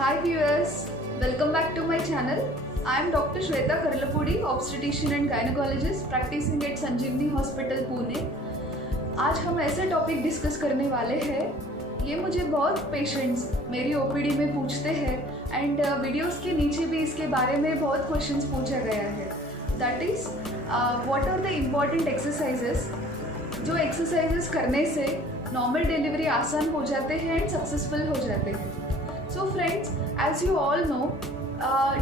Hi viewers, welcome back to my channel. I am Dr. Shweta Karlapudi, obstetrician and gynecologist practicing at Sanjeevani Hospital, Pune. आज हम ऐसे topic discuss करने वाले हैं। ये मुझे बहुत पेशेंट्स मेरी ओपीडी में पूछते हैं एंड वीडियोस के नीचे भी इसके बारे में बहुत क्वेश्चंस पूछा गया है। That is what are the important exercises जो एक्सरसाइजेस करने से नॉर्मल डिलीवरी आसान हो जाते हैं एंड सक्सेसफुल हो जाते हैं। So friends, as you all know,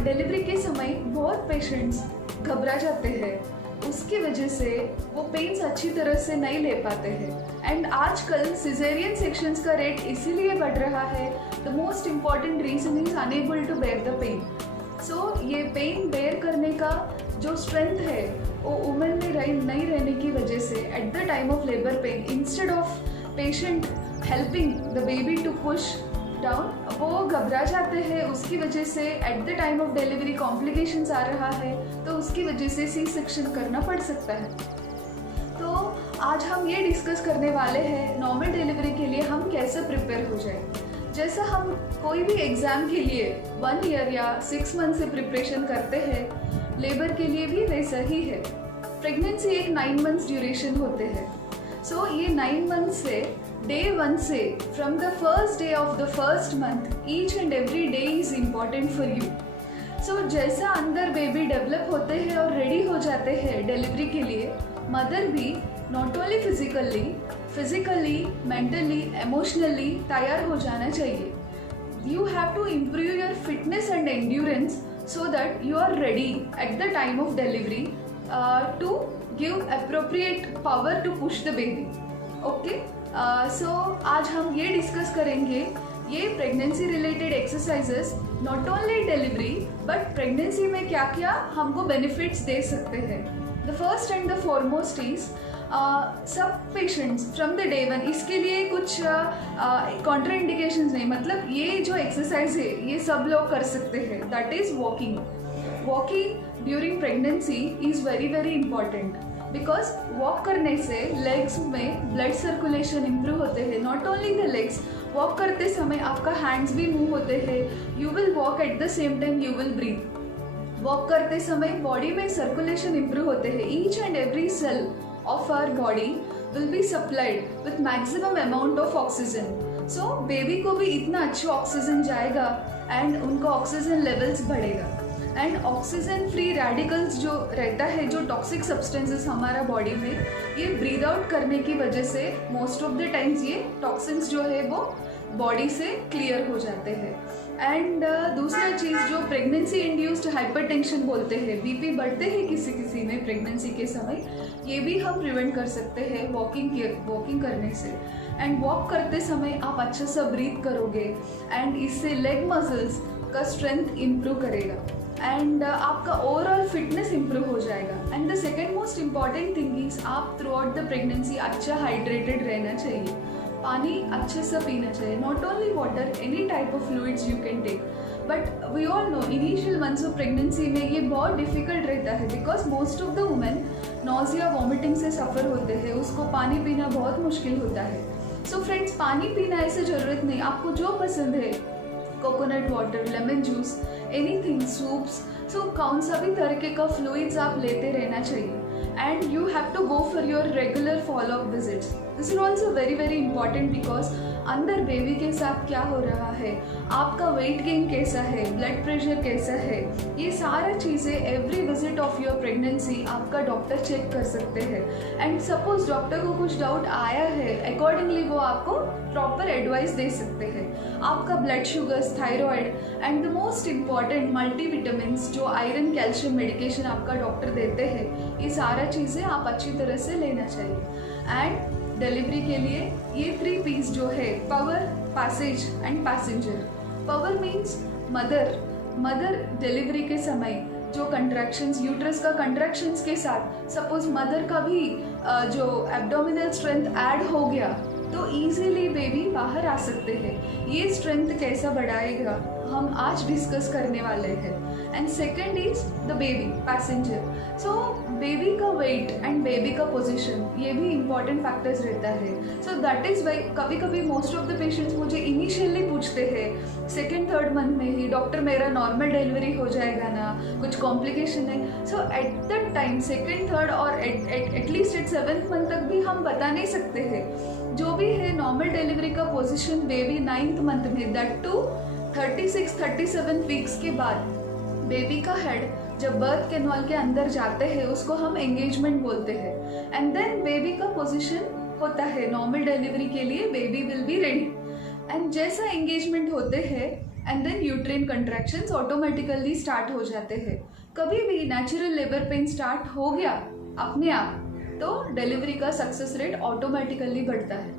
delivery के समय बहुत पेशेंट्स घबरा जाते हैं। उसकी वजह से वो पेन्स अच्छी तरह से नहीं ले पाते हैं एंड आजकल सिजेरियन सेक्शंस का रेट इसीलिए बढ़ रहा है। The most important reason is unable to bear the pain. So ये पेन बेयर करने का जो स्ट्रेंथ है वो वुमेन में नहीं रहने की वजह से at the time of labour pain, instead of patient helping the baby to push down, वो घबरा जाते हैं। उसकी वजह से at the time of delivery complications आ रहा है, तो उसकी वजह से सी सेक्शन करना पड़ सकता है। तो आज हम ये डिस्कस करने वाले हैं नॉर्मल डिलीवरी के लिए हम कैसे प्रिपेयर हो जाए। जैसा हम कोई भी एग्ज़ाम के लिए 1 ईयर या 6 मंथ से प्रिपरेशन करते हैं, लेबर के लिए भी वैसा ही है। प्रेगनेंसी एक 9 मंथ्स ड्यूरेशन होते हैं। सो ये 9 मंथ से डे 1 से from the first day of the first month each and every day is important for you. So जैसा अंदर बेबी डेवलप होते हैं और रेडी हो जाते हैं डिलीवरी के लिए, मदर भी not only physically mentally emotionally तैयार हो जाना चाहिए। You have to improve your fitness and endurance so that you are ready at the time of delivery to give appropriate power to push the baby. Okay, so आज हम ये discuss करेंगे ये pregnancy related exercises not only delivery but pregnancy में क्या क्या हमको benefits दे सकते हैं। The first and the foremost is सब पेशेंट्स फ्रॉम द डे 1, इसके लिए कुछ कॉन्ट्रा इंडिकेशंस नहीं, मतलब ये जो एक्सरसाइज है ये सब लोग कर सकते हैं। That is walking during pregnancy is very very important because walk करने से लेग्स में ब्लड सर्कुलेशन इम्प्रूव होते हैं। Not only the legs, walk करते समय आपका हैंड्स भी मूव होते हैं। You will walk at the same time you will breathe. Walk करते समय बॉडी में सर्कुलेशन इम्प्रूव होते हैं। Each and every cell of our body will be supplied with maximum amount of oxygen. So baby को भी इतना अच्छा oxygen जाएगा एंड उनका ऑक्सीजन लेवल्स बढ़ेगा एंड ऑक्सीजन फ्री रेडिकल्स जो रहता है, जो टॉक्सिक सब्सटेंसेस हमारा बॉडी में, ये ब्रीद आउट करने की वजह से मोस्ट ऑफ द टाइम्स ये टॉक्सिन्स जो है वो बॉडी से क्लियर हो जाते हैं। एंड दूसरा चीज़ जो प्रेगनेंसी इंड्यूस्ड हाइपरटेंशन बोलते हैं, बीपी बढ़ते हैं किसी किसी में प्रेगनेंसी के समय, ये भी हम प्रिवेंट कर सकते हैं वॉकिंग करने से। एंड वॉक करते समय आप अच्छा सा ब्रीथ करोगे एंड इससे लेग मसल्स का स्ट्रेंथ इम्प्रूव करेगा एंड आपका ओवरऑल फिटनेस इम्प्रूव हो जाएगा। And the second most important thing is आप थ्रू आउट द प्रेगनेंसी अच्छा हाइड्रेटेड रहना चाहिए, पानी अच्छे से पीना चाहिए। Not only water, any type of fluids you can take, but we all know initial months of pregnancy में ये बहुत डिफिकल्ट रहता है because most of the women nausea vomiting से सफ़र होते हैं, उसको पानी पीना बहुत मुश्किल होता है। सो फ्रेंड्स, पानी पीना ऐसे ज़रूरत नहीं, आपको जो पसंद है, coconut water, lemon juice, anything, soups, so कौन सा भी तरीके का फ्लूइड्स आप लेते रहना चाहिए। And you have to go for your regular follow up visits. This is also very very important because अंदर बेबी के साथ क्या हो रहा है, आपका वेट गेन कैसा है, ब्लड प्रेशर कैसा है, ये सारा चीज़ें every visit of your pregnancy आपका डॉक्टर चेक कर सकते हैं। एंड सपोज डॉक्टर को कुछ डाउट आया है, अकॉर्डिंगली वो आपको प्रॉपर एडवाइस दे सकते हैं। आपका blood sugars, thyroid and the most important multivitamins जो आयरन कैल्शियम मेडिकेशन आपका डॉक्टर देते हैं, ये सारा चीज़ें आप अच्छी तरह से लेना चाहिए। एंड डिलीवरी के लिए ये 3 P's जो है, power, passage and passenger. Power means mother delivery के समय जो कंट्रैक्शंस, यूट्रस का कंट्रैक्शंस के साथ सपोज मदर का भी जो एब्डोमिनल स्ट्रेंथ ऐड हो गया तो इजीली बेबी बाहर आ सकते हैं। ये स्ट्रेंथ कैसा बढ़ाएगा हम आज डिस्कस करने वाले हैं। And second is the baby passenger. So baby का वेट एंड बेबी का पोजीशन ये भी इंपॉर्टेंट फैक्टर्स रहता है। सो दैट इज़ वाई कभी कभी मोस्ट ऑफ द पेशेंट्स मुझे इनिशियली पूछते हैं सेकेंड थर्ड मंथ में ही, डॉक्टर मेरा नॉर्मल डिलीवरी हो जाएगा ना, कुछ कॉम्प्लिकेशन है। So at that time second third और एटलीस्ट एट सेवेंथ मंथ तक भी हम बता नहीं सकते हैं। जो भी है नॉर्मल डिलीवरी का पोजीशन बेबी 9th मंथ में, दैट टू 36-37 वीक्स के बाद बेबी का हेड जब बर्थ कैनाल के अंदर जाते हैं उसको हम एंगेजमेंट बोलते हैं। एंड देन बेबी का पोजीशन होता है नॉर्मल डिलीवरी के लिए, baby will be ready. And जैसा एंगेजमेंट होते हैं and then uterine contractions automatically start हो जाते हैं। कभी भी नेचुरल लेबर पेन स्टार्ट हो गया अपने आप तो डिलीवरी का सक्सेस रेट ऑटोमेटिकली बढ़ता है।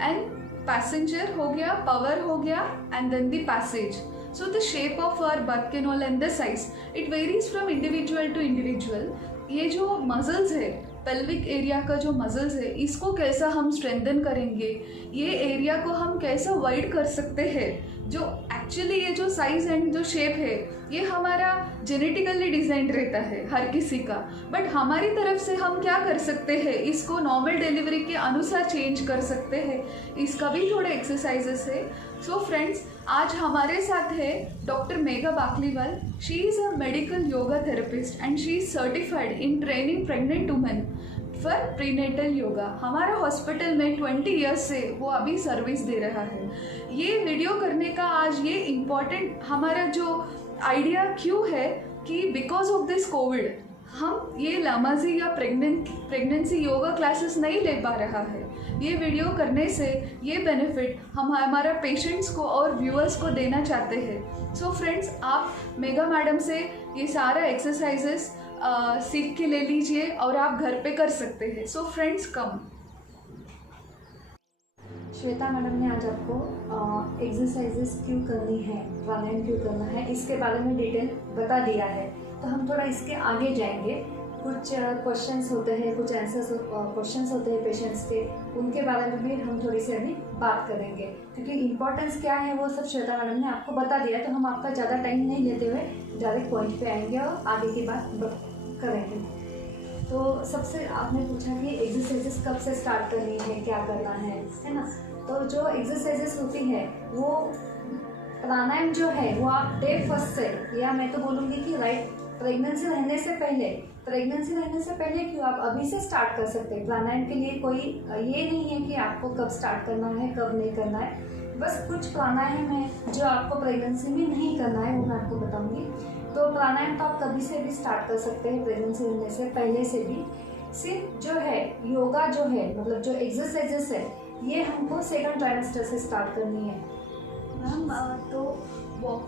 एंड पैसेंजर हो गया, पवर हो गया, and then the passage. So the shape of our birth canal and the size it varies from individual to individual. ये जो मसल्स है, पेल्विक एरिया का जो मसल्स है, इसको कैसा हम स्ट्रेंथन करेंगे, ये एरिया को हम कैसा वाइड कर सकते हैं, जो एक्चुअली ये जो साइज एंड जो शेप है ये हमारा जेनेटिकली डिजाइन रहता है हर किसी का, बट हमारी तरफ से हम क्या कर सकते हैं, इसको नॉर्मल डिलीवरी के अनुसार चेंज कर सकते हैं। इसका भी थोड़े एक्सरसाइजेस है। सो फ्रेंड्स, आज हमारे साथ है doctor Megha Bakliwal. She is a medical yoga therapist and she is certified in training pregnant women for prenatal yoga. हमारा हॉस्पिटल में 20 ईयर्स से वो अभी सर्विस दे रहा है। ये वीडियो करने का आज ये इम्पॉर्टेंट हमारा जो आइडिया क्यों है कि बिकॉज ऑफ दिस कोविड हम ये लामाजी या प्रेगनेंसी योगा क्लासेस नहीं ले पा रहा है। ये वीडियो करने से ये बेनिफिट हम हमारा पेशेंट्स को और व्यूअर्स को देना चाहते हैं। सो फ्रेंड्स, आप मेघा मैडम से ये सारा एक्सरसाइजेस सीख के ले लीजिए और आप घर पे कर सकते हैं। सो फ्रेंड्स कम। श्वेता मैडम ने आज आपको एक्सरसाइजेस क्यों करनी है, प्राणायाम क्यों करना है, इसके बारे में डिटेल बता दिया है। तो हम थोड़ा इसके आगे जाएंगे। कुछ क्वेश्चंस होते हैं, कुछ आंसर्स क्वेश्चंस होते हैं पेशेंट्स के, उनके बारे में भी हम थोड़ी सी अभी बात करेंगे, क्योंकि इम्पोर्टेंस क्या है वो सब श्वेता मैडम ने आपको बता दिया। तो हम आपका ज़्यादा टाइम नहीं लेते हुए डायरेक्ट पॉइंट पे आएंगे और आगे की बात करेंगे। तो सबसे आपने पूछा कि एक्सरसाइजेस कब से स्टार्ट करनी है, क्या करना है ना। तो जो एक्सरसाइजेस होती है वो प्राणायाम जो है वो आप डे फर्स्ट से, या मैं तो बोलूँगी कि प्रेगनेंसी रहने से पहले क्यों आप अभी से स्टार्ट कर सकते हैं। प्राणायाम के लिए कोई ये नहीं है कि आपको कब स्टार्ट करना है, कब नहीं करना है। बस कुछ प्राणायाम है जो आपको प्रेगनेंसी में नहीं करना है, वो मैं आपको बताऊंगी। तो प्राणायाम तो आप कभी से भी स्टार्ट कर सकते हैं, प्रेगनेंसी रहने से पहले से भी। सिर्फ जो है योगा जो है, मतलब जो एक्सरसाइजेस है, ये हमको सेकंड ट्राइमेस्टर से स्टार्ट करनी है। मैम, तो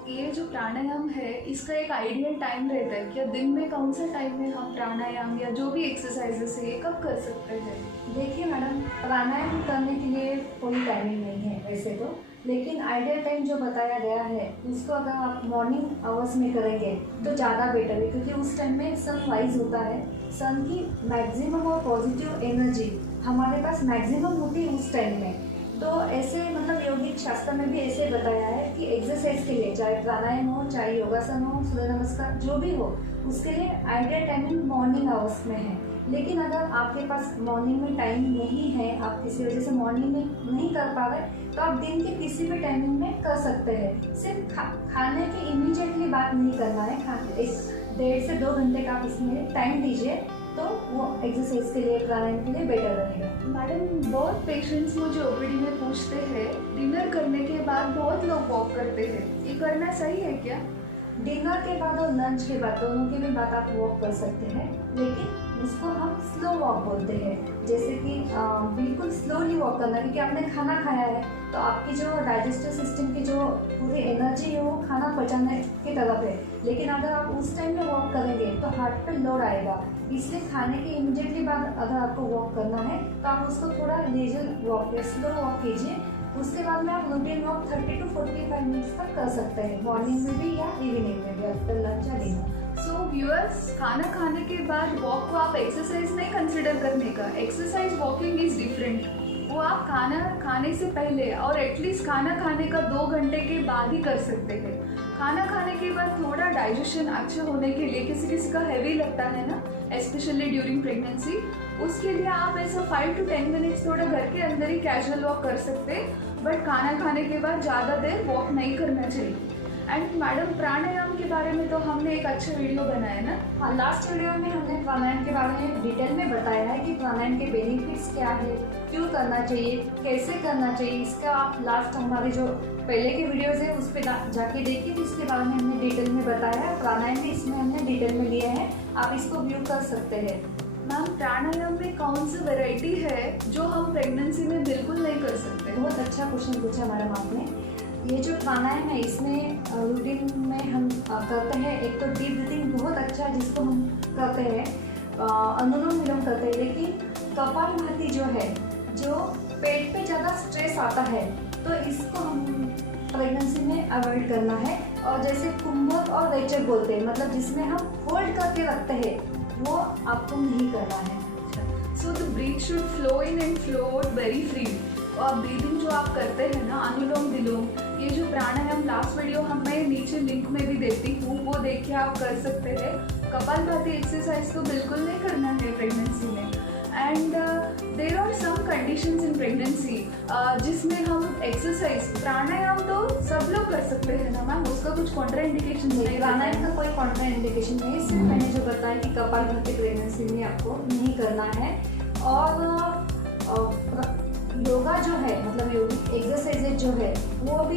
ये जो प्राणायाम है इसका एक आइडियल टाइम रहता है क्या? दिन में कौन सा टाइम में हम प्राणायाम या जो भी एक्सरसाइजेस है ये कब कर सकते हैं? देखिए मैडम, प्राणायाम करने के लिए कोई टाइमिंग नहीं है वैसे तो, लेकिन आइडियल टाइम जो बताया गया है उसको अगर आप मॉर्निंग आवर्स में करेंगे तो ज़्यादा बेटर है, क्योंकि उस टाइम में सन राइज होता है। सन की मैक्सिमम और पॉजिटिव एनर्जी हमारे पास मैक्सिमम होती है उस टाइम में। तो ऐसे मतलब योगिक शास्त्र में भी ऐसे बताया है कि एक्सरसाइज के लिए, चाहे प्राणायाम हो, चाहे योगासन हो, सूर्य नमस्कार जो भी हो, उसके लिए आइडियल टाइमिंग मॉर्निंग आवर्स में है। लेकिन अगर आपके पास मॉर्निंग में टाइम नहीं है, आप किसी वजह से मॉर्निंग में नहीं कर पा रहे, तो आप दिन के किसी भी टाइमिंग में कर सकते हैं। सिर्फ खाने की इमीडिएटली बात नहीं करना है। 1.5 से 2 घंटे का आप इसमें टाइम दीजिए तो वो एक्सरसाइज के लिए, प्राणायाम के लिए बेटर रहेगा। मैडम, बहुत पेशेंट्स मुझे ओपीडी में पूछते हैं डिनर करने के बाद बहुत लोग वॉक करते हैं, ये करना सही है क्या? डिनर के बाद और लंच के बाद दोनों की भी बात आप वॉक कर सकते हैं, लेकिन उसको हम स्लो वॉक बोलते हैं। जैसे कि बिल्कुल स्लोली वॉक करना, क्योंकि आपने खाना खाया है तो आपकी जो डाइजेस्टिव सिस्टम की जो पूरी एनर्जी है वो खाना पचाने की तरफ है। लेकिन अगर आप उस टाइम में वॉक करेंगे तो हार्ट पे लोड आएगा, इसलिए खाने के इमीडिएटली बाद अगर आपको वॉक करना है तो आप उसको थोड़ा लेजर वॉक या स्लो वॉक कीजिए। उसके बाद में आप रूटीन वॉक 30 to 45 मिनट्स तक कर सकते हैं, मॉर्निंग में भी या इवनिंग में भी, आफ्टर लंच या डिनर। सो व्यूअर्स, खाना खाने के बाद वॉक को आप एक्सरसाइज नहीं कंसिडर करने का। Exercise walking is different. वो आप खाना खाने से पहले और एटलीस्ट खाना खाने का 2 घंटे के बाद ही कर सकते हैं। खाना खाने के बाद थोड़ा डाइजेशन अच्छा होने के लिए किसी किसी का हैवी लगता है ना, स्पेशली ड्यूरिंग प्रेगनेंसी, उसके लिए आप ऐसा 5 to 10 मिनट्स थोड़ा घर के अंदर ही कैजुअल वॉक कर सकते हैं, बट खाना खाने के बाद ज़्यादा देर वॉक नहीं करना चाहिए। एंड मैडम, प्राणायाम के बारे में तो हमने एक अच्छा वीडियो बनाया ना। हाँ, लास्ट वीडियो में हमने प्राणायाम के बारे में डिटेल में बताया है कि प्राणायाम के बेनिफिट्स क्या है, क्यों करना चाहिए, कैसे करना चाहिए। इसका आप लास्ट हमारे जो पहले के वीडियोस है उस पर जाके देखिए, इसके बारे में हमने डिटेल में बताया है। प्राणायाम भी इसमें हमने डिटेल में लिया है, आप इसको व्यू कर सकते हैं। मैम, प्राणायाम में कौन सी वैरायटी है जो हम प्रेगनेंसी में बिल्कुल नहीं कर सकते? बहुत अच्छा क्वेश्चन पूछा मैडम आपने। ये जो प्राणायाम है इसमें रूटीन में हम करते हैं, एक तो डीप ब्रीथिंग बहुत अच्छा है जिसको हम करते हैं, अनुलोम विलोम करते हैं। लेकिन कपालभाति जो है, जो पेट पे ज़्यादा स्ट्रेस आता है, तो इसको हम प्रेगनेंसी में अवॉइड करना है। और जैसे कुंभक और रेचक बोलते हैं, मतलब जिसमें हम होल्ड करके रखते हैं, वो आपको नहीं करना है। So the breath should flow in and flow out very freely. और ब्रीदिंग जो आप करते हैं ना, अनुलोम विलोम, ये जो प्राणायाम लास्ट वीडियो मैं नीचे लिंक में भी देती हूँ, वो देख के आप कर सकते हैं। कपालभाति एक्सरसाइज तो बिल्कुल नहीं करना है प्रेगनेंसी में। And there are some conditions in pregnancy जिसमें हम एक्सरसाइज, प्राणायाम तो सब लोग कर सकते हैं ना मैम, उसका कुछ कॉन्ट्रा इंडिकेशन नहीं? प्राणायाम का कोई कॉन्ट्रा इंडिकेशन नहीं है, सिर्फ मैंने जो बताया कि कपालभाति प्रेगनेंसी में आपको नहीं करना है। और योगा जो है, मतलब योगिक एक्सरसाइजेज जो है, वो भी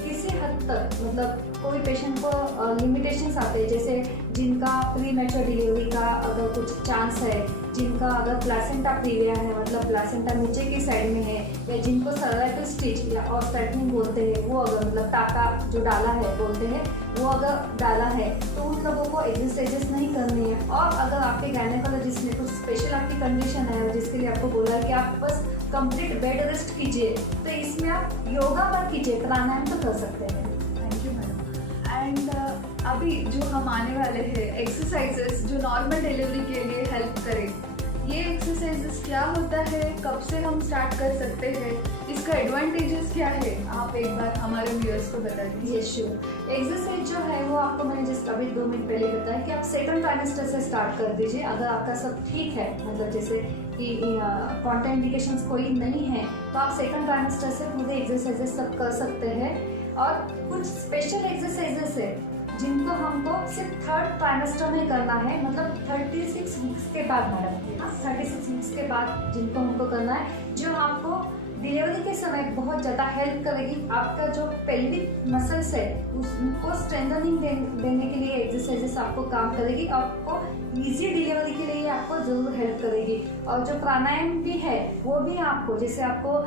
किसी हद तक, मतलब कोई पेशेंट को लिमिटेशंस आते हैं, जैसे जिनका प्री मैच्योर डिलीवरी का अगर कुछ चांस है, जिनका अगर प्लासेंटा प्रीविया है, मतलब प्लासेंटा नीचे की साइड में है, या जिनको सर्वाइकल स्टिच या और स्टैटनिंग बोलते हैं, वो अगर मतलब टाका जो डाला है बोलते हैं, वो अगर डाला है, तो उन लोगों को एक्सरसाइजेस नहीं करनी है। और अगर आपके गायनेकोलॉजिस्ट ने कुछ स्पेशल आपकी कंडीशन है जिसके लिए आपको बोला है कि आप बस कंप्लीट बेड रेस्ट कीजिए, तो इसमें आप योगा मत कीजिए, प्राणायाम तो कर सकते हैं। Thank you madam. एंड अभी जो हम आने वाले हैं एक्सरसाइजेस जो नॉर्मल डिलीवरी के लिए हेल्प करें, ये एक्सरसाइजेस क्या होता है, कब से हम स्टार्ट कर सकते हैं, इसका एडवांटेजेस क्या है, आप एक बार हमारे व्यूअर्स को बता दीजिए। ये श्योर। एक्सरसाइज जो है वो आपको मैंने जस्ट अभी 2 मिनट पहले बताया कि आप सेकंड ट्राइमेस्टर से स्टार्ट कर दीजिए। अगर आपका सब ठीक है, मतलब जैसे कि कॉन्ट्रा इंडिकेशंस कोई नहीं है, तो आप सेकंड ट्राइमेस्टर से पूरे एक्सरसाइजेस सब कर सकते हैं। और कुछ स्पेशल एक्सरसाइजेस है जिनको हमको सिर्फ थर्ड ट्राइमेस्टर में करना है, मतलब 36 वीक्स के बाद मैडम, हाँ 36 वीक्स के बाद जिनको हमको करना है, जो आपको डिलीवरी के समय बहुत ज़्यादा हेल्प करेगी। आपका जो पेल्विक मसल्स है उसको स्ट्रेंथनिंग देने के लिए एक्सरसाइजेस आपको काम करेगी, आपको इजी डिलीवरी के लिए आपको ज़रूर हेल्प करेगी। और जो प्राणायाम भी है वो भी आपको, जैसे आपको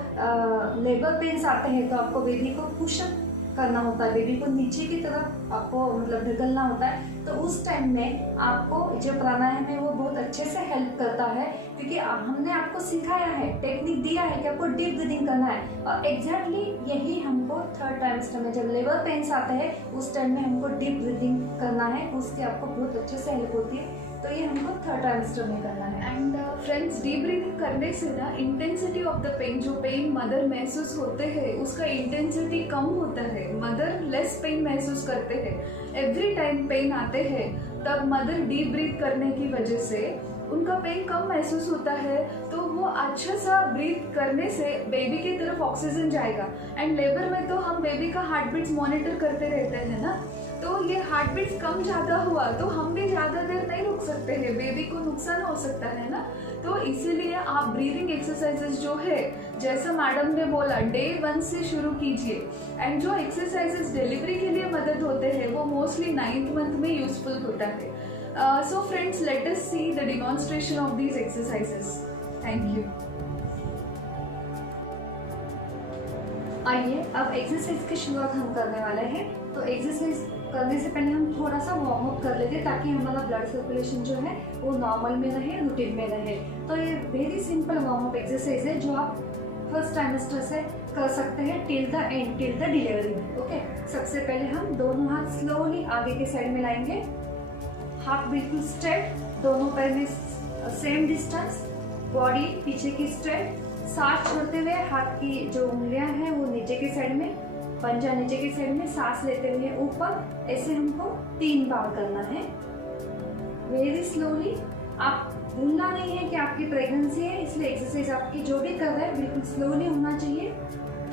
लेबर पेन्स आते हैं तो आपको बेबी को पुशअप करना होता है, बेबी को नीचे की तरफ आपको मतलब ढकलना होता है, तो उस टाइम में आपको जो प्राणायाम है वो बहुत अच्छे से हेल्प करता है, क्योंकि हमने आपको सिखाया है, टेक्निक दिया है कि आपको डीप ब्रीदिंग करना है। और एग्जैक्टली यही हमको थर्ड ट्राइमेस्टर में जब लेबर पेन्स आते हैं उस टाइम में हमको डीप ब्रीदिंग करना है, उससे आपको बहुत अच्छे से हेल्प होती है। तो ये हमको थर्ड ट्राइमेस्टर में करना है। एंड फ्रेंड्स, डीप ब्रीथिंग करने से ना इंटेंसिटी ऑफ द पेन, जो पेन मदर महसूस होते हैं उसका इंटेंसिटी कम होता है, मदर लेस पेन महसूस करते हैं। एवरी टाइम पेन आते हैं तब मदर डीप ब्रीथ करने की वजह से उनका पेन कम महसूस होता है, तो वो अच्छा सा ब्रीथ करने से बेबी की तरफ ऑक्सीजन जाएगा। एंड लेबर में तो हम बेबी का हार्ट बीट्स मॉनिटर करते रहते हैं ना, तो ये हार्ट बीट्स कम ज़्यादा हुआ तो हम भी ज़्यादा देर नहीं रुक सकते हैं, बेबी को नुकसान हो सकता है ना। तो इसीलिए आप ब्रीदिंग एक्सरसाइजेस जो है, जैसा मैडम ने बोला, डे 1 से शुरू कीजिए। एंड जो एक्सरसाइजेस डिलीवरी के लिए मदद होते हैं वो मोस्टली 9th मंथ में यूजफुल होता है। So friends, let us see the demonstration of these exercises. Thank you. आइए अब एक्सरसाइज की शुरुआत हम करने वाले हैं। तो एक्सरसाइज करने से पहले हम थोड़ा सा वार्म अप कर लेते हैं ताकि हमारा ब्लड सर्कुलेशन जो है वो नॉर्मल में रहे, रूटीन में रहे। तो ये very simple warm up exercise है जो आप फर्स्ट ट्राइमेस्टर से कर सकते हैं till the end, till the delivery. Okay, सबसे पहले हम दोनों हाथ स्लोली आगे के साइड में लाएंगे, हाथ बिल्कुल स्ट्रेट, दोनों पैर में सेम डिस्टेंस, बॉडी पीछे की स्ट्रेट, सांस छोड़ते हुए हाथ की जो उंगलियां हैं वो नीचे की साइड में, पंजा नीचे की साइड में, सांस लेते हुए ऊपर, ऐसे हमको 3 बार करना है। Very slowly. आप भूलना नहीं है कि आपकी प्रेगनेंसी है, इसलिए एक्सरसाइज आपकी जो भी कर रहे हैं बिल्कुल स्लोली होना चाहिए।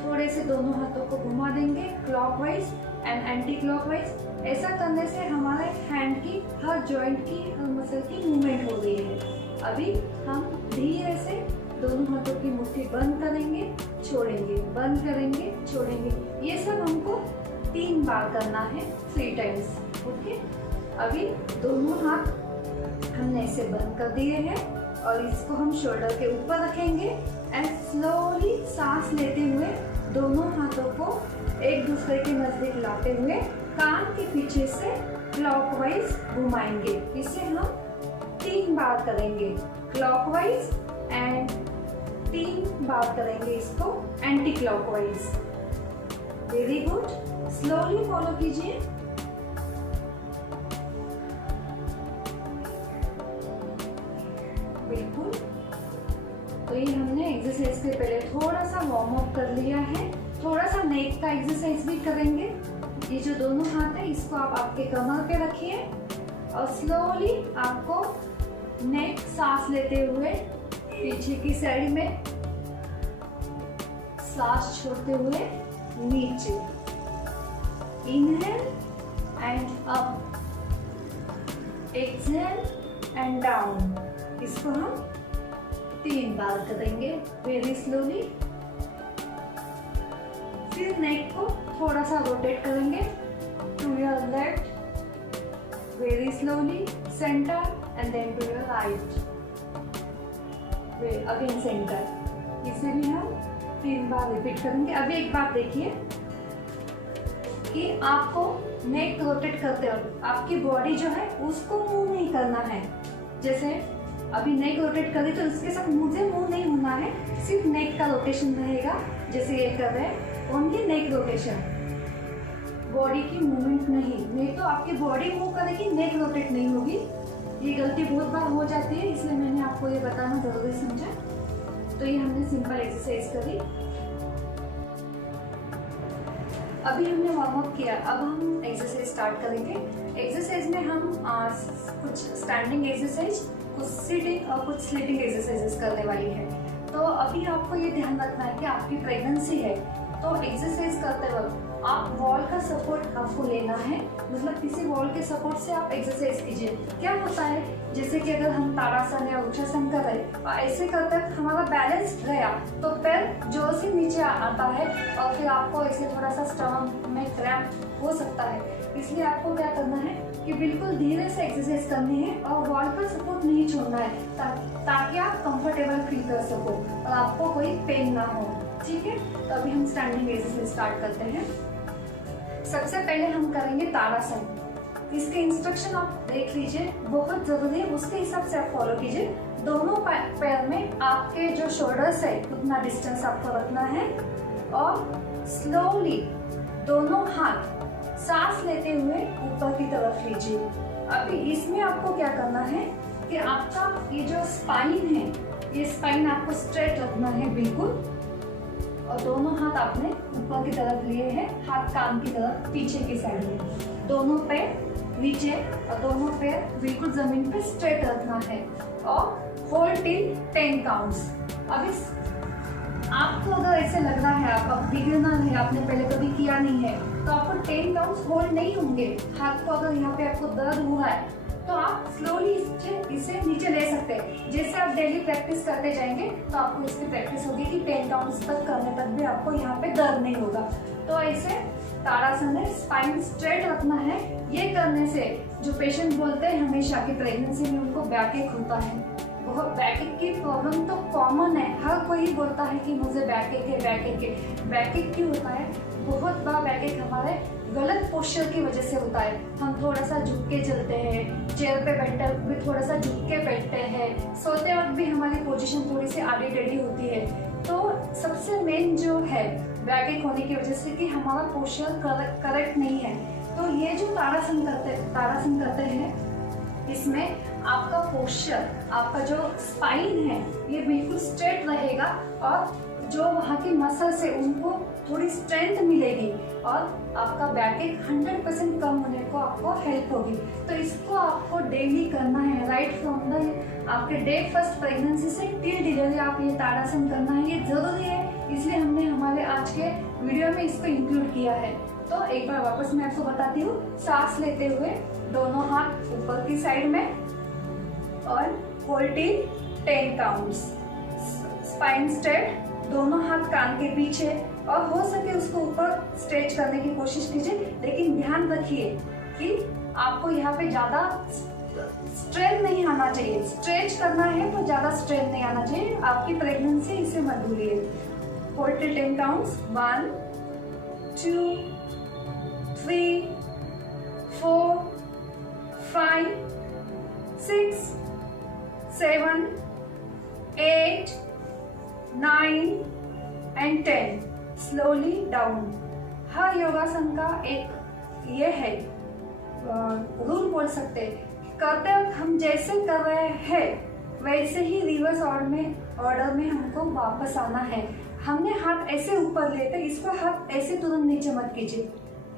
थोड़े से दोनों हाथों को घुमा देंगे क्लॉकवाइज एंड एंटी क्लॉकवाइज। ऐसा करने से हमारे हैंड की हर जॉइंट की, हर मसल की मूवमेंट हो रही है। अभी हम धीरे से दोनों हाथों की मुट्ठी बंद करेंगे, छोड़ेंगे, बंद करेंगे, छोड़ेंगे। ये सब हमको 3 बार करना है, 3 टाइम्स। ओके। अभी दोनों हाथ हमने इसे बंद कर दिए हैं और इसको हम शोल्डर के ऊपर रखेंगे एंड स्लोली सांस लेते हुए दोनों हाथों को एक दूसरे के नजदीक लाते हुए कान के पीछे से क्लॉकवाइज घुमाएंगे। इसे हम 3 बार करेंगे क्लॉकवाइज एंड 3 बार करेंगे इसको anti clockwise. Very good. Slowly follow कीजिए। बिल्कुल। तो ये हमने एक्सरसाइज के पहले थोड़ा सा वार्म अप कर लिया है। थोड़ा सा नेक का एक्सरसाइज भी करेंगे। ये जो दोनों हाथ है इसको आप आपके कमर पे रखिए और स्लोली आपको नेक सांस लेते हुए पीछे की साइड में, सांस छोड़ते हुए नीचे, inhale and up, exhale and down. इसको हम 3 बार करेंगे वेरी स्लोली। फिर नेक को थोड़ा सा रोटेट करेंगे to your left very slowly, centre and then to your right, again centre. इसे भी हम 3 बार रिपीट करेंगे। अभी एक बात देखिए कि आपको नेक रोटेट करते वक्त आपकी बॉडी जो है उसको मूव नहीं करना है। जैसे अभी नेक रोटेट करें तो इसके साथ मुझे मूव नहीं होना है, सिर्फ नेक का रोटेशन रहेगा। जैसे ये कर रहे हैं, ओनली नेक रोटेशन, बॉडी की मूवमेंट नहीं तो आपकी बॉडी मूव करेगी, नेक रोटेट नहीं होगी। ये गलती बहुत बार हो जाती है, इसलिए मैंने आपको ये बताना जरूरी समझा। तो ये हमने सिंपल एक्सरसाइज करी। अभी हमने वार्म अप किया, अब हम एक्सरसाइज स्टार्ट करेंगे। एक्सरसाइज में हम कुछ स्टैंडिंग एक्सरसाइज, कुछ सिटिंग और कुछ स्लीपिंग एक्सरसाइजेस करने वाली है। तो अभी आपको ये ध्यान रखना है कि आपकी प्रेगनेंसी है तो एक्सरसाइज करते वक्त आप वॉल का सपोर्ट आपको लेना है। मतलब किसी वॉल के सपोर्ट से आप एक्सरसाइज कीजिए। क्या होता है, जैसे कि अगर हम ताड़ासन या वृक्षासन कर रहे हैं और ऐसे करते वक्त हमारा बैलेंस गया तो पैर जोर से नीचे आता है और फिर आपको ऐसे थोड़ा सा स्टमक में क्रैम्प हो सकता है। इसलिए आपको क्या करना है कि बिल्कुल धीरे से एक्सरसाइज करनी है और वॉल पर सपोर्ट नहीं छोड़ना है ताकि आप कंफर्टेबल फील कर सको और आपको कोई पेन ना हो। ठीक है, तो अभी हम स्टैंडिंग एक्सरसाइज स्टार्ट करते हैं। सबसे पहले हम करेंगे ताड़ासन। इसके इंस्ट्रक्शन आप देख लीजिए, बहुत जरूरी है, उसके हिसाब से आप फॉलो कीजिए। दोनों पैर में आपके जो शोल्डर्स है उतना डिस्टेंस आपको रखना है और स्लोली दोनों हाथ सांस लेते हुए ऊपर की तरफ लीजिए। अभी इसमें आपको क्या करना है कि आपका ये जो स्पाइन है, ये स्पाइन आपको स्ट्रेट रखना है बिल्कुल, और दोनों हाथ आपने ऊपर की तरफ लिए हैं, हाथ कान की तरफ पीछे की साइड में, दोनों पैर नीचे और दोनों पैर बिल्कुल जमीन पे स्ट्रेट रखना है और होल्ड टिल 10 काउंट्स। अभी आपको अगर ऐसे लग रहा है आपका बिगिनर है, आपने पहले कभी किया नहीं है, तो आपको 10 काउंट्स होल्ड नहीं होंगे। हाथ को अगर यहाँ पे आपको दर्द हो रहा है तो आप स्लोली इसे नीचे ले सकते हैं। जैसे आप डेली प्रैक्टिस करते जाएंगे तो आपको इसकी प्रैक्टिस होगी कि 10 काउंट्स तक करने तक भी आपको यहाँ पे दर्द नहीं होगा। तो ऐसे ताड़ासन है, स्पाइन स्ट्रेट रखना है। ये करने से जो पेशेंट बोलते हैं हमेशा कि प्रेगनेंसी में उनको बैकएक होता है, बहुत बैकएक की प्रॉब्लम तो कॉमन है, हर कोई बोलता है कि मुझे बैकएक है, बैकएक है। बैकएक क्यों होता है? बहुत बार बैकएक हमारे गलत पोस्चर की वजह से होता है। हम थोड़ा सा झुक के चलते हैं, चेयर पे बैठते वक्त भी थोड़ा सा झुक के बैठते हैं, सोते वक्त भी हमारी पोजीशन थोड़ी सी आड़ी टेढ़ी होती है। तो सबसे मेन जो है बैकएक होने की वजह से कि हमारा पोस्चर करेक्ट नहीं है। तो ये जो ताड़ासन करते हैं इसमें आपका पोस्चर, आपका जो स्पाइन है ये बिल्कुल स्ट्रेट रहेगा और जो वहाँ की मसल्स है उनको थोड़ी स्ट्रेंथ मिलेगी और आपका बैक एक 100% कम होने को आपको हेल्प होगी। तो इसको आपको डेली करना है, राइट फ्रॉम द आपके डे फर्स्ट प्रेगनेंसी से टिल डिलीवरी आप ये ताड़ासन करना है, ये जरूरी है। इसलिए हमने हमारे आज के वीडियो में इसको इंक्लूड किया है। तो एक बार वापस मैं आपको बताती हूँ। सांस लेते हुए दोनों हाथ ऊपर की साइड में और hold till 10 counts. Spine straight, दोनों हाथ कान के पीछे, और हो सके उसको ऊपर स्ट्रेच करने की कोशिश कीजिए, लेकिन ध्यान रखिए कि आपको यहाँ पे ज्यादा स्ट्रेन नहीं आना चाहिए। स्ट्रेच करना है तो ज्यादा स्ट्रेन नहीं आना चाहिए। आपकी प्रेगनेंसी इसे मत भूलिए। Hold till 10 counts. 1 2 3 4 5 6 7 8 9 and 10। Slowly down. हर योगासन का एक ये है रूल बोल सकते हैं, करते वक्त हम जैसे कर रहे हैं वैसे ही रिवर्स ऑर्डर में हमको वापस आना है। हमने हाथ ऐसे ऊपर लिए थे, इसको हाथ ऐसे तुरंत नीचे मत कीजिए।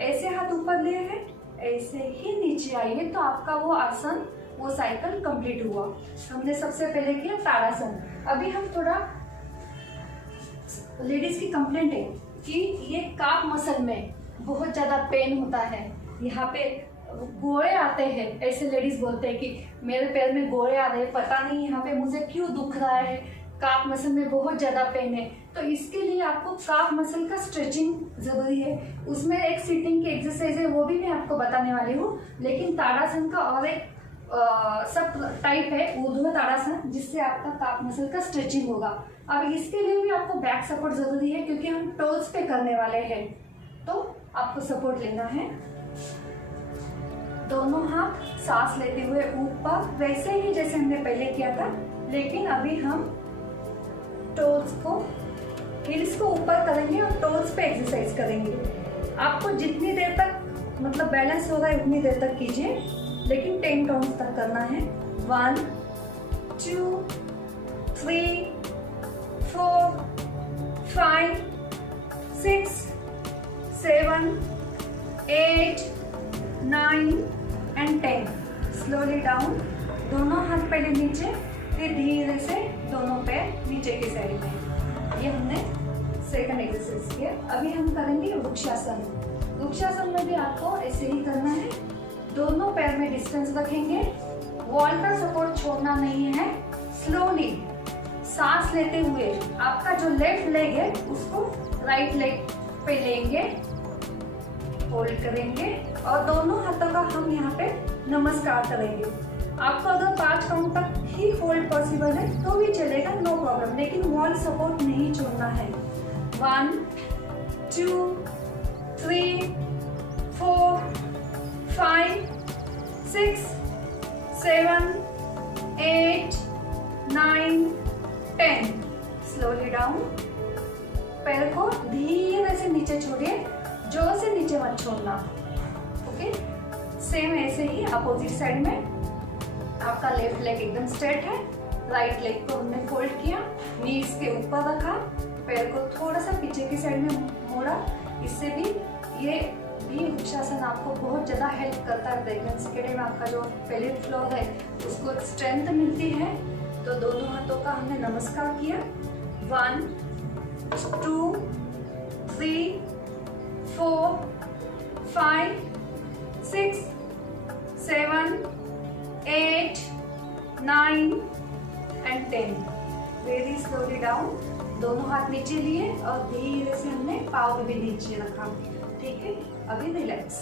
ऐसे हाथ ऊपर लिए हैं, ऐसे ही नीचे आइए, तो आपका वो आसन, वो साइकिल कंप्लीट हुआ। हमने सबसे पहले किया ताड़ासन। अभी हम थोड़ा, लेडीज की कंप्लेंट है कि ये काफ मसल में बहुत ज्यादा पेन होता है, यहाँ पे गोले आते हैं। ऐसे लेडीज बोलते हैं कि मेरे पैर में गोले आ रहे हैं, पता नहीं यहाँ पे मुझे क्यों दुख रहा है, काफ मसल में बहुत ज्यादा पेन है। तो इसके लिए आपको काफ मसल का स्ट्रेचिंग जरूरी है। उसमें एक सीटिंग की एक्सरसाइज है, वो भी मैं आपको बताने वाली हूँ। लेकिन ताड़ासन का और एक सब टाइप है, ऊर्ध्व ताड़ासन, जिससे आपका काफ मसल का स्ट्रेचिंग होगा। अब इसके लिए भी आपको बैक सपोर्ट जरूरी है, क्योंकि हम टोज पे करने वाले हैं, तो आपको सपोर्ट लेना है। दोनों हाथ सांस लेते हुए ऊपर, वैसे ही जैसे हमने पहले किया था, लेकिन अभी हम टोज को, हिल्स को ऊपर करेंगे और टोज पे एक्सरसाइज करेंगे। आपको जितनी देर तक मतलब बैलेंस होगा उतनी देर तक कीजिए, लेकिन 10 काउंट तक करना है। 1 2 3 4 5 6 7 8 9 and 10। Slowly down. दोनों हाथ पहले नीचे, फिर धीरे से दोनों पैर नीचे की साइड में। ये हमने सेकंड एक्सरसाइज किया। अभी हम करेंगे वृक्षासन। वृक्षासन में भी आपको ऐसे ही करना है। दोनों पैर में डिस्टेंस रखेंगे, वॉल का सपोर्ट छोड़ना नहीं है। स्लोली सांस लेते हुए आपका जो लेफ्ट लेग है उसको राइट लेग पे लेंगे, होल्ड करेंगे और दोनों हाथों का हम यहाँ पे नमस्कार करेंगे। आपको अगर 5 काउंट तक ही होल्ड पॉसिबल है तो भी चलेगा, नो प्रॉब्लम, लेकिन वॉल सपोर्ट नहीं छोड़ना है। 1 2 3 4 5 6 7 8 9 10। Slowly down. पैर को धीरे से नीचे छोड़िए, जोर से नीचे मत छोड़ना। ओके, सेम ऐसे ही अपोजिट साइड में। आपका लेफ्ट लेग एकदम स्ट्रेट है, राइट लेग को हमने फोल्ड किया, नीज के ऊपर रखा, पैर को थोड़ा सा पीछे की साइड में मोड़ा। इससे भी ये भी वृक्षासन आपको बहुत ज़्यादा हेल्प करता है। प्रेगनेंसी के टाइम आपका जो पेल्विक फ्लोर है उसको स्ट्रेंथ मिलती है। तो दोनों हाथों का हमने नमस्कार किया। 1 2 3 4 5 6 7 8 9 and 10। Very slowly down. दोनों हाथ नीचे लिए और धीरे से हमने पाँव भी नीचे रखा। ठीक है, अभी रिलैक्स।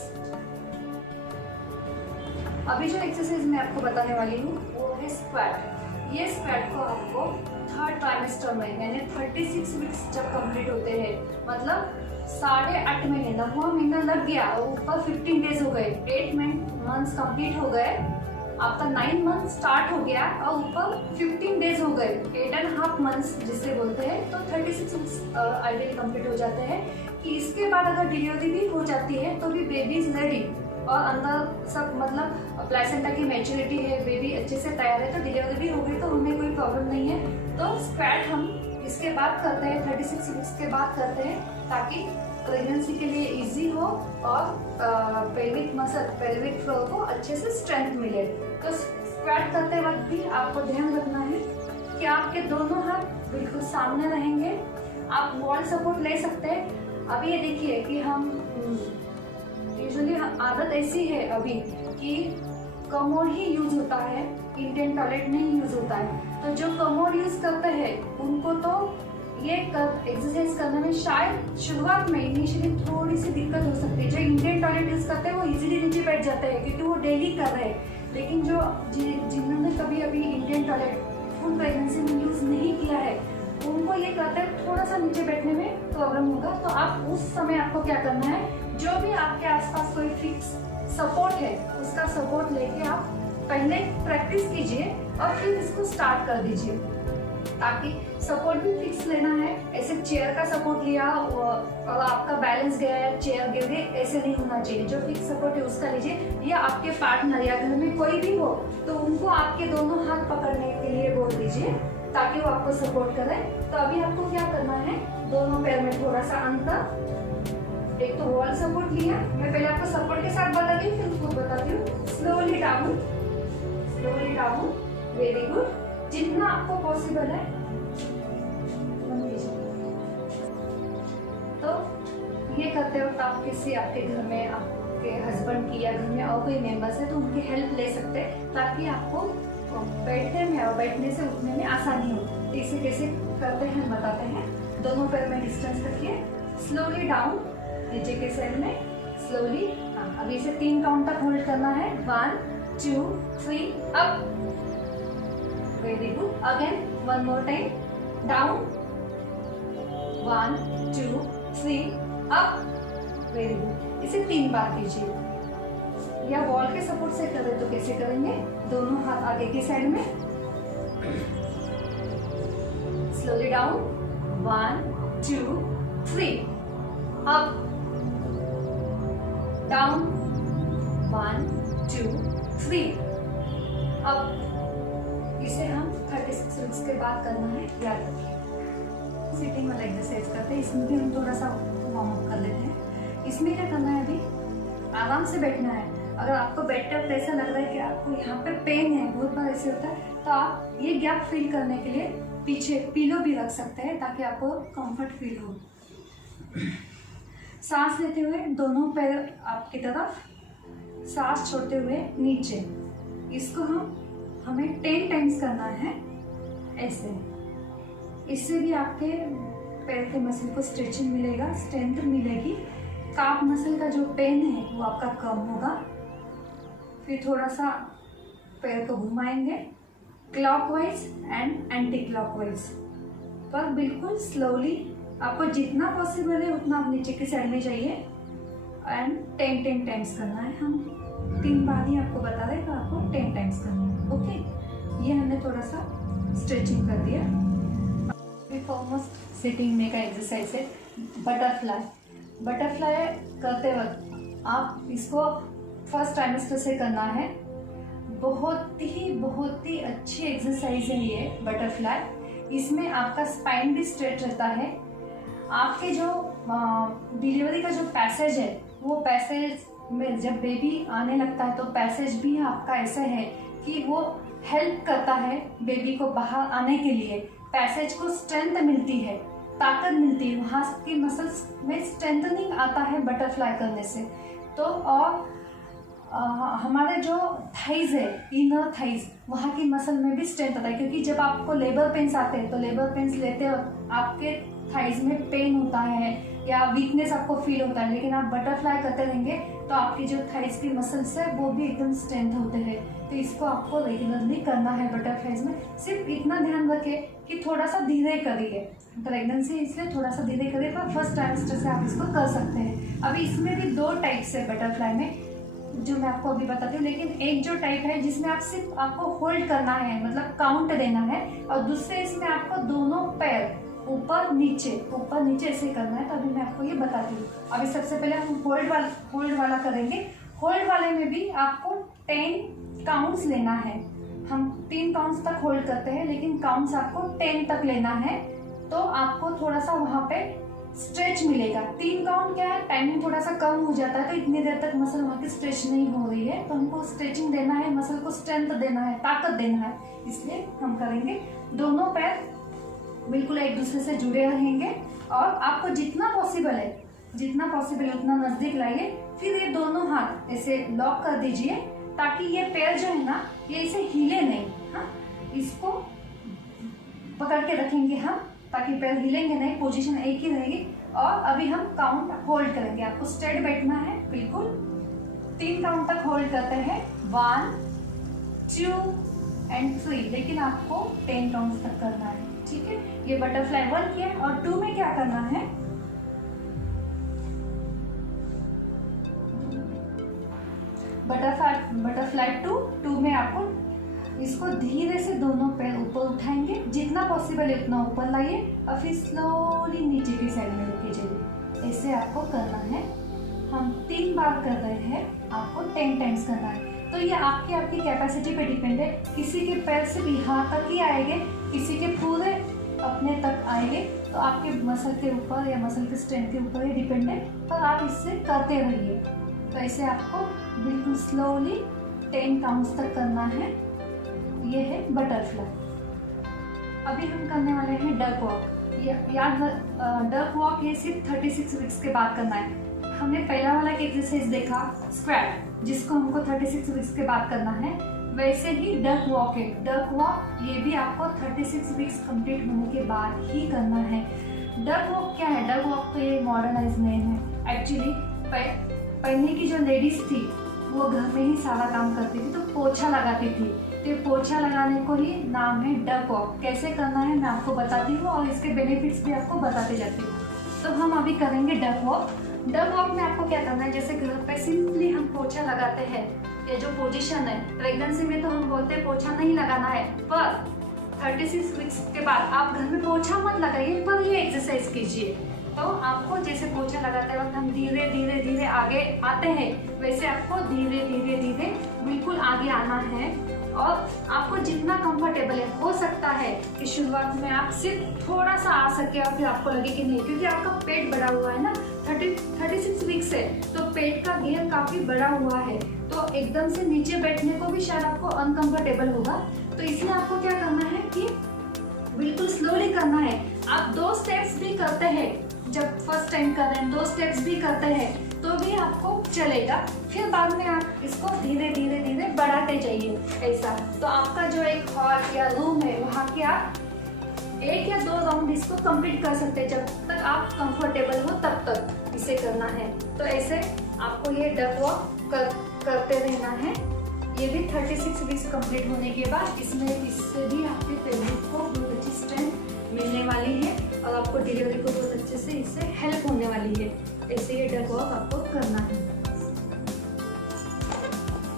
अभी जो एक्सरसाइज मैं आपको बताने वाली हूँ वो है स्क्वाट। ये स्क्वाट को आपको 3rd ट्राइमेस्टर में, यानी 36 वीक्स जब कंप्लीट होते हैं, मतलब 8.5 महीने, 9वां महीना लग गया और ऊपर 15 डेज हो गए, 8 मंथ्स कंप्लीट हो गए, आपका 9 मंथ स्टार्ट हो गया और ऊपर 15 डेज हो गए, 8.5 मंथ्स जिसे बोलते हैं, तो 36 वीक्स आइडियल कंप्लीट हो जाते हैं। कि इसके बाद अगर डिलीवरी भी हो जाती है तो भी बेबी इज रेडी और अंदर सब मतलब प्लेसेंटा की मैच्योरिटी है, बेबी अच्छे से तैयार है, तो डिलीवरी भी हो गई तो उनमें कोई प्रॉब्लम नहीं है। तो स्क्वाट हम इसके बाद करते हैं, 36 वीक्स के बाद करते हैं। ताकि प्रेगनेंसी के लिए इजी हो और पेल्विक मसल, पेल्विक फ्लोर को अच्छे से स्ट्रेंथ मिले। तो स्क्वाट करते वक्त भी आपको ध्यान रखना है कि आपके दोनों हाथ बिल्कुल सामने रहेंगे। आप वॉल सपोर्ट ले सकते हैं। अभी ये देखिए कि हम यूजुअली आदत ऐसी है अभी कि कमोड ही यूज होता है, इंडियन टॉयलेट नहीं यूज होता है। तो जो कमोड यूज करते हैं उनको तो ये एक्सरसाइज करने में शायद शुरुआत में इनिशियली थोड़ी सी दिक्कत हो सकती है। जो इंडियन टॉयलेट यूज करते हैं वो इजीली नीचे बैठ जाते हैं क्योंकि वो डेली कर रहे हैं। लेकिन जो जिन्होंने कभी अभी इंडियन टॉयलेट फुल प्रेगनेंसी में यूज नहीं किया है उनको ये कहते हैं थोड़ा सा नीचे बैठने में प्रॉब्लम होगा। तो आप उस समय आपको क्या करना है, जो भी आपके आसपास कोई फिक्स सपोर्ट है उसका सपोर्ट लेके आप पहले प्रैक्टिस कीजिए और फिर इसको स्टार्ट कर दीजिए। ताकि सपोर्ट भी फिक्स लेना है, ऐसे चेयर का सपोर्ट लिया और आपका बैलेंस गया है, चेयर गिर गई, ऐसे नहीं होना चाहिए। जो फिक्स सपोर्ट है उसका लीजिए, या आपके पार्टनर या घर में कोई भी हो तो उनको आपके दोनों हाथ पकड़ने के लिए बोल दीजिए ताकि वो आपको सपोर्ट करे। तो अभी आपको क्या करना है, दोनों पैर में थोड़ा सा अंतर, एक तो वॉल सपोर्ट लिया, मैं पहले आपको सपोर्ट के साथ बताती हूँ फिर उसको बताती हूँ। Slowly down, very good. जितना आपको पॉसिबल है तो ये करते वक्त आप किसी आपके घर में आपके हस्बैंड की या घर में और कोई मेंबर्स है तो उनकी हेल्प ले सकते हैं ताकि आपको बैठने में और बैठने से उठने में आसानी हो। इसे कैसे करते हैं बताते हैं। दोनों पैर में डिस्टेंस रखिए, स्लोली डाउन, नीचे के साइड में स्लोली। अभी इसे 3 काउंट तक होल्ड करना है। 1 2 3 up, very good. Again 1 more time, down, 1 2 3 up, very good. इसे 3 बार कीजिए। या वॉल के सपोर्ट से करें तो कैसे करेंगे, दोनों हाथ आगे की साइड में, slowly down, 1 2 3 up, down, 1 2 3 up. इसे हम 36 मिनट्स के बाद करना है, याद रखिए। सिटिंग वाला एक्सरसाइज करते हैं, इसमें भी हम थोड़ा सा वार्म अप कर लेते हैं। इसमें क्या करना है, अभी आराम से बैठना है। अगर आपको बैठते वक्त ऐसा लग रहा है कि आपको यहाँ पे पेन है, बहुत बार ऐसे होता है, तो आप ये गैप फील करने के लिए पीछे पिलो भी रख सकते हैं ताकि आपको कंफर्ट फील हो। सांस लेते हुए दोनों पैर आपकी तरफ, सांस छोड़ते हुए नीचे। इसको हमें 10 टाइम्स करना है ऐसे। इससे भी आपके पैर के मसल को स्ट्रेचिंग मिलेगा, स्ट्रेंथ मिलेगी। काफ मसल का जो पेन है वो आपका कम होगा। फिर थोड़ा सा पैर को घुमाएंगे क्लॉकवाइज एंड एंटी क्लॉकवाइज, पर बिल्कुल स्लोली। आपको जितना पॉसिबल है उतना आप नीचे की साइड में जाइए एंड 10 टाइम्स करना है। हम 3 बार ही आपको बता रहे तो आपको 10 टाइम्स करना है। ओके, ये हमने थोड़ा सा स्ट्रेचिंग कर दिया। फॉरमोस्ट सिटिंग में का एक्सरसाइज है बटरफ्लाई। बटरफ्लाई करते वक्त आप इसको फर्स्ट ट्राइमेस्टर से करना है। बहुत ही अच्छी एक्सरसाइज है ये बटरफ्लाई। इसमें आपका स्पाइन भी स्ट्रेट रहता है। आपके जो डिलीवरी का जो पैसेज है वो पैसेज में जब बेबी आने लगता है तो पैसेज भी आपका ऐसा है कि वो हेल्प करता है बेबी को बाहर आने के लिए। पैसेज को स्ट्रेंथ मिलती है, ताकत मिलती है, वहाँ की मसल्स में स्ट्रेंथनिंग आता है बटरफ्लाई करने से। तो और हमारे जो थाइज है, इनर थाइज, वहाँ की मसल में भी स्ट्रेंथ आता है। क्योंकि जब आपको लेबर पेन्स आते हैं तो लेबर पेन्स लेते वक्त आपके थाइज में पेन होता है या वीकनेस आपको फील होता है, लेकिन आप बटरफ्लाई करते रहेंगे तो आपकी जो थाइज की मसल्स है वो भी एकदम स्ट्रेंथ होते हैं। तो इसको आपको रेगुलरली करना है बटरफ्लाइज में। सिर्फ इतना ध्यान रखें कि थोड़ा सा धीरे करिए, प्रेगनेंसी इसलिए थोड़ा सा धीरे करिए, पर फर्स्ट ट्राइमेस्टर से आप इसको कर सकते हैं। अभी इसमें भी 2 टाइप्स है बटरफ्लाई में जो मैं आपको अभी बताती हूँ। लेकिन एक जो टाइप है जिसमें आप सिर्फ आपको होल्ड करना है, मतलब काउंट देना है, और दूसरे इसमें आपको दोनों पैर ऊपर नीचे ऐसे करना है। तो अभी मैं आपको ये बताती हूँ। अभी सबसे पहले हम होल्ड वाला करेंगे। होल्ड वाले में भी आपको 10 काउंट्स लेना है। हम 3 काउंट्स तक होल्ड करते हैं, लेकिन काउंट्स आपको 10 तक लेना है। तो आपको थोड़ा सा वहाँ पे स्ट्रेच मिलेगा। 3 काउंट क्या है, टाइमिंग थोड़ा सा कम हो जाता है तो इतनी देर तक मसल वहाँ की स्ट्रेच नहीं हो रही है, तो हमको स्ट्रेचिंग देना है, मसल को स्ट्रेंथ देना है, ताकत देना है, इसलिए हम करेंगे। दोनों पैर बिल्कुल एक दूसरे से जुड़े रहेंगे और आपको जितना पॉसिबल है उतना नजदीक लाइए। फिर ये दोनों हाथ ऐसे लॉक कर दीजिए ताकि ये पैर जो है ना ये इसे हिले नहीं। हाँ, इसको पकड़ के रखेंगे हम ताकि पैर हिलेंगे नहीं, पोजीशन एक ही रहेगी। और अभी हम काउंट होल्ड करेंगे, आपको स्ट्रेट बैठना है बिल्कुल। 3 काउंट तक होल्ड करते हैं, 1 2 एंड 3, लेकिन आपको 10 काउंट तक करना है, ठीक है। ये बटरफ्लाई 1 किया और 2 में क्या करना है, बटरफ्लाई 2 में आपको इसको धीरे से दोनों पैर ऊपर उठाएंगे, जितना पॉसिबल है उतना ऊपर लाइए और फिर स्लोली नीचे की साइड में लेके जाइए। ऐसे आपको करना है। हम 3 बार कर रहे हैं, आपको 10 टाइम्स करना है। तो ये आपकी कैपेसिटी पे डिपेंड है। किसी के पैर से भी यहाँ तक ही आएंगे, किसी के पूरे अपने तक आएंगे, तो आपके मसल के ऊपर या मसल के स्ट्रेंथ के ऊपर ही डिपेंड है, पर आप इससे करते रहिए। तो ऐसे आपको बिल्कुल स्लोली 10 काउंट्स तक करना है। ये है बटरफ्लाई। अभी हम करने वाले हैं डक वॉक। याद डक वॉक ये सिर्फ 36 वीक्स के बाद करना है। हमने पहला वाला एक्सरसाइज देखा स्क्वाट, जिसको हमको 36 वीक्स के बाद करना है, वैसे ही डक वॉक है। डक वॉक ये भी आपको 36 वीक्स कंप्लीट होने के बाद ही करना है। डक वॉक क्या है, डक वॉक तो ये मॉडर्नाइज नेम है। एक्चुअली पहले की जो लेडीज थी वो घर में ही सारा काम करती थी, तो पोछा लगाती थी, तो पोछा लगाने को ही नाम है डक वॉक। कैसे करना है मैं आपको बताती हूँ और इसके बेनिफिट्स भी आपको बताते जाती हूँ। तो हम अभी करेंगे डक वॉक। डक वॉक में आपको क्या करना है, जैसे घर पे सिंपली हम पोछा लगाते हैं, ये जो पोजीशन है, प्रेगनेंसी में तो हम बोलते हैं पोछा नहीं लगाना है, पर 36 वीक्स के बाद आप घर में पोछा मत लगाइए, पर ये एक्सरसाइज कीजिए। तो आपको जैसे पोछा लगाते वक्त हम धीरे धीरे आगे आते हैं, वैसे आपको धीरे धीरे बिल्कुल आगे आना है। और आपको जितना कंफर्टेबल है, हो सकता है कि शुरुआत में आप सिर्फ थोड़ा सा आ सके और फिर आपको लगे कि नहीं, क्योंकि आपका पेट बड़ा हुआ है ना, 36 वीक्स है, तो पेट का घेर काफी बड़ा हुआ है, तो एकदम से नीचे बैठने को भी शायद आपको अनकंफर्टेबल होगा। तो इसलिए आपको क्या करना है कि बिल्कुल स्लोली करना है। आप 2 स्टेप्स भी करते हैं, जब फर्स्ट टाइम कर रहे हैं 2 स्टेप्स भी करते हैं तो भी आपको चलेगा। फिर बाद में आप इसको धीरे धीरे बढ़ाते जाइए ऐसा। तो आपका जो एक हॉल या रूम है वहाँ के आप 1 या 2 राउंड इसको कंप्लीट कर सकते हैं, जब तक आप कंफर्टेबल हो तब तक इसे करना है। तो ऐसे आपको ये डक वॉक करते रहना है। ये भी 36 वीक्स कंप्लीट होने के बाद इससे भी आपके पेल्विक को बहुत अच्छी स्ट्रेंथ मिलने वाली है और आपको डिलीवरी को बहुत अच्छे से इससे हेल्प होने वाली है। ऐसे ये डक वॉक आपको करना है।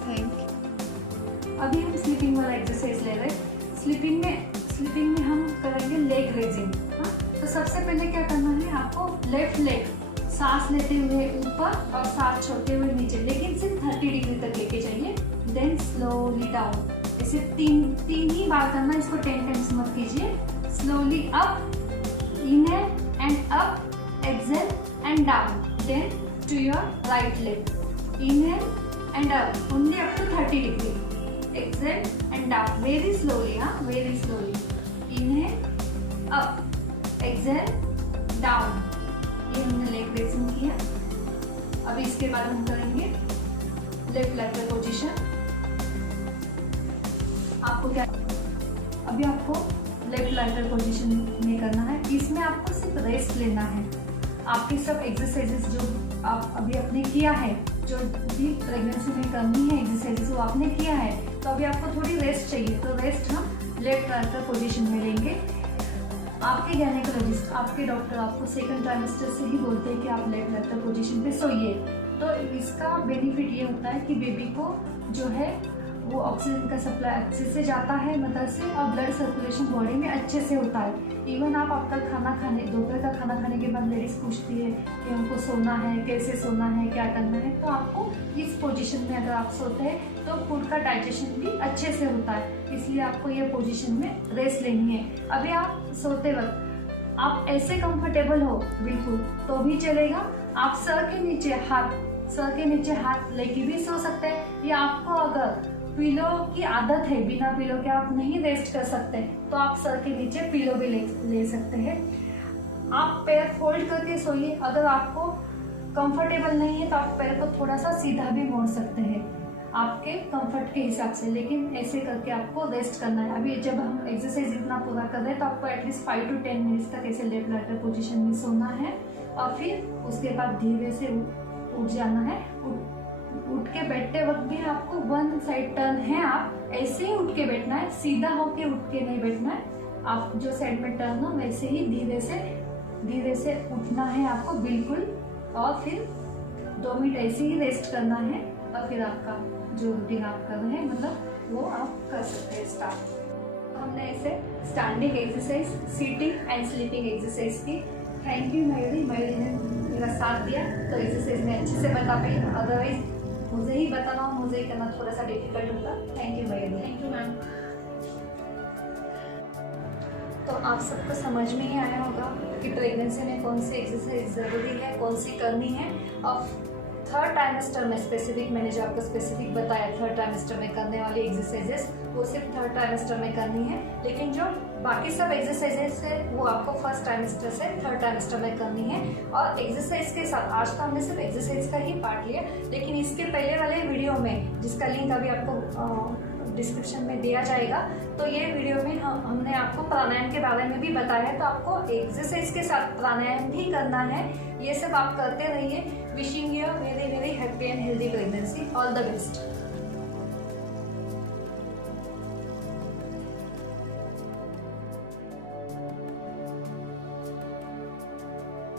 Thank you. अभी हम स्लीपिंग वाला एक्सरसाइज ले रहे हैं। स्लीपिंग में हम करेंगे लेग रेजिंग। हाँ, तो सबसे पहले क्या करना है, आपको लेफ्ट लेग सांस लेते हुए ऊपर और सांस छोड़ते हुए नीचे, लेकिन सिर्फ 30 डिग्री तक लेके जाइए। Then slowly down. ऐसे तीन ही बार करना, इसको 10 टाइम्स मत कीजिए। Slowly up, inhale and up, exhale and down, then to your right leg, inhale and up, only up to 30 degree, exhale and down, very slowly, very slowly, inhale up, exhale down। ये हमने leg raising किया। अभी इसके बाद हम करेंगे left leg position. आपको क्या, अभी आपको लेफ्ट लेग पोजीशन में करना है। इसमें आपको सिर्फ रेस्ट लेना है। आपकी सब एक्सरसाइजेस जो आप अभी आपने किया है, जो भी प्रेगनेंसी में करनी है एक्सरसाइजेस वो आपने किया है, तो अभी आपको थोड़ी रेस्ट चाहिए। तो रेस्ट हम लेफ्ट लेग पोजीशन में लेंगे। आपके गायनेकोलॉजिस्ट, आपके डॉक्टर आपको 2nd ट्राइमेस्टर से ही बोलते हैं कि आप लेफ्ट लेग पोजीशन पे सोइए। तो इसका बेनिफिट ये होता है कि बेबी को जो है वो ऑक्सीजन का सप्लाई अच्छे से जाता है मदर से, और ब्लड सर्कुलेशन बॉडी में अच्छे से होता है। इवन आप आपका खाना खाने, दोपहर का खाना खाने के बाद लेडीज पूछती है कि हमको सोना है, कैसे सोना है, क्या करना है, तो आपको इस पोजीशन में अगर आप सोते हैं तो फूड का डाइजेशन भी अच्छे से होता है। इसलिए आपको ये पोजीशन में रेस्ट लेनी है। अभी आप सोते वक्त आप ऐसे कंफर्टेबल हो बिल्कुल तो भी चलेगा। आप सर के नीचे हाथ लेके भी सो सकते हैं, या आपको अगर पिलो की आदत है, बिना पिलो के आप नहीं रेस्ट कर सकते तो आप सर के नीचे पिलो भी ले सकते हैं। आप पैर फोल्ड करके सोइए। अगर आपको कंफर्टेबल नहीं है तो आप पैर को थोड़ा सा सीधा भी मोड़ सकते हैं आपके कंफर्ट के हिसाब से, लेकिन ऐसे करके आपको रेस्ट करना है। अभी जब हम एक्सरसाइज इतना पूरा कर रहे हैं तो आपको एटलीस्ट 5 to 10 मिनट्स तक ऐसे लेफ्ट लेटर पोजीशन में सोना है, और फिर उसके बाद धीरे से उठ जाना है। उठ के बैठते वक्त भी आपको वन साइड टर्न है, आप ऐसे ही उठ के बैठना है, सीधा होके उठ के नहीं बैठना है। आप जो साइड में टर्न हो वैसे ही धीरे से उठना है आपको बिल्कुल, और फिर 2 मिनट ऐसे ही रेस्ट करना है, और फिर आपका जो रूटीन आप कर रहे हैं मतलब वो आप कर सकते हैं स्टार्ट। हमने ऐसे standing exercise, sitting and sleeping exercise की। थैंक यू मयूरी ने मेरा साथ दिया तो एक्सरसाइज में अच्छे से बता पाई, अदरवाइज मुझे ही बताना और मुझे ही करना थोड़ा सा डिफिकल्ट होता। Thank you Mayuri. Thank you ma'am. तो आप सबको समझ में ही आया होगा कि प्रेगनेंसी में कौन सी एक्सरसाइज ज़रूरी है, कौन सी करनी है। और थर्ड ट्राइमेस्टर में स्पेसिफिक, मैंने जो आपको स्पेसिफिक बताया थर्ड ट्राइमेस्टर में करने वाली एक्सरसाइजेस वो सिर्फ थर्ड ट्राइमेस्टर में करनी है, लेकिन जो बाकी सब एक्सरसाइजेस है वो आपको फर्स्ट ट्राइमेस्टर से थर्ड ट्राइमेस्टर में करनी है। और एक्सरसाइज के साथ आज तो हमने सिर्फ एक्सरसाइज का ही पार्ट लिया, लेकिन इसके पहले वाले वीडियो में जिसका लिंक अभी आपको डिस्क्रिप्शन में दिया जाएगा, तो ये वीडियो में हमने आपको प्राणायाम के बारे में भी बताया है। तो आपको एक्सरसाइज के साथ प्राणायाम भी करना है। ये सब आप करते रहिए। Wishing you very very happy and healthy pregnancy. All the best.